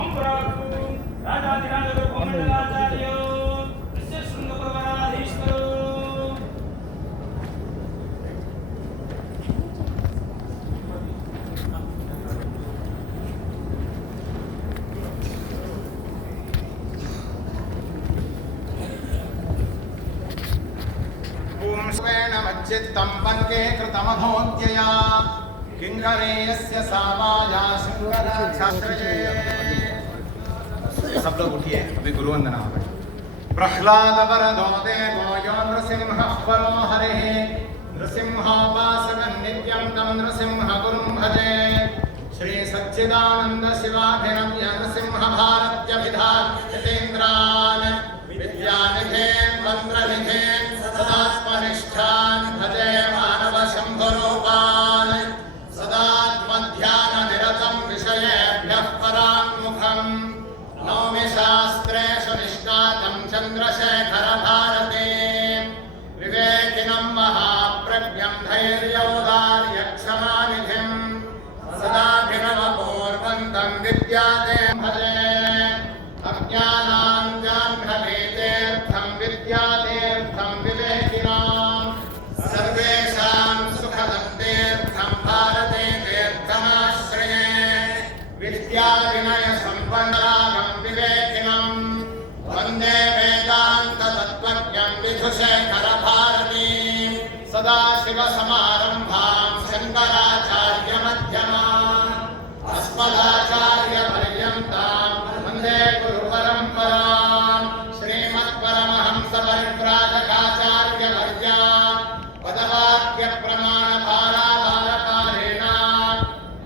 ओम प्रातु राजाधिराज गोमंडलाचार्य विश्वशृंगपुरवराधीश्वरो मच्चित्तं पन्के कृतमभोज्यया किंकरेयस्य सामाया शंकराचार्ये। सब लोग उठिए, अभी गुरु वंदना होगा। प्रह्लाद वरदो देवो यो नृसिंहः परो हरिः नृसिंहोपासकं नित्यं तं नृसिंह गुरुं भजे। श्री सच्चिदानंद शिवाभिनव्य नृसिंह भारत्यभिधान विद्यानिधेन् मंत्रनिधेन् सदात्मनिष्ठान् भजे मानव शम्भुरूपान् सदात्मध्याननिरतं विषयेभ्यः पराङ्मुखम् नौमि शास्त्रेषु निष्णातं चन्द्रशेखरभारतीं विवेकिनं महाप्रज्ञं धैर्यौदार्यक्षमानिधिं सदाभिनवपूर्वन्तं विद्यादेवं भजे। अज्ञानाञ्जन्मभेदेऽर्थं विद्यादेर्थं विवेकिनां सर्वेषां सुखदं तीर्थं भारते तीर्थमाश्रये विद्याविनयसम्पन्नागं विवेकिनं वन्दे वेदान्ततत्त्वज्ञं विधुशेखरभारतीं सदाशिवसमारम्भां शङ्कराचार्यमध्यमाम् अस्मदाचार्यपर्यन्तां वन्दे गुरुपरम्परां श्रीमत्परमहंसपरिव्राजकाचार्यवर्यां पदवाक्यप्रमाणभाराभारकारेण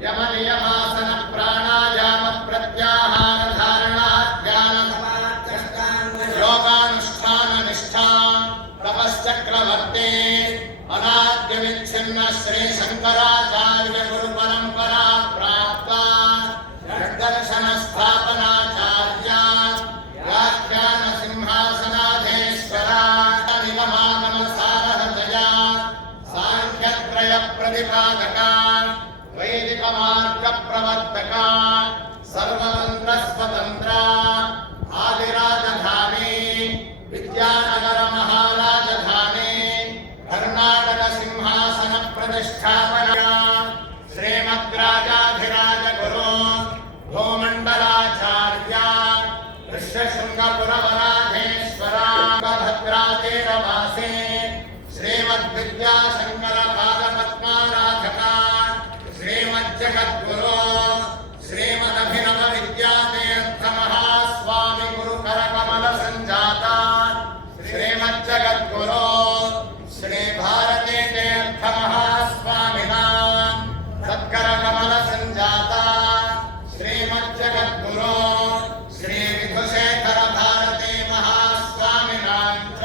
यमनियमासनप्राणायामप्रत्याहारधारणाध्यानसमाधिष्ठान् योगानुष्ठाननिष्ठां तपश्चक्रवर्ते अनाद्यविच्छिन्न श्रीशङ्कराचार्य गुरुपरम्परा प्राप्ता दर्शनस्थापनाचार्या व्याख्यान सिंहासनाधीश्वरा निगमागमसारहृदया सांख्यत्रय प्रतिपादका वैदिक मार्ग प्रवर्तका सर्वतंत्र स्वतंत्रा आदिराजधानी विद्यानगर महाराजधानी कर्नाटक सिंहासन प्रतिष्ठापना श्रीमद्राजाधिराज गुरु भूमंडलाचार्य ऋष्यशृंगपुरवराधीश्वरा भद्रातीरवासी श्रीमद्विद्याशंकर पादपद्माराधका श्रीमज्जगद्गुरु श्रीमदभिनव विद्यातीर्थ महास्वामी गुरुकरकमल संजाता श्रीमज्जगद्गुरु श्री भारती तीर्थ महास्वामिनां सत्करकमल संजाता श्रीमज्जगद्गुरु श्री विधुशेखर भारती महास्वामिनां च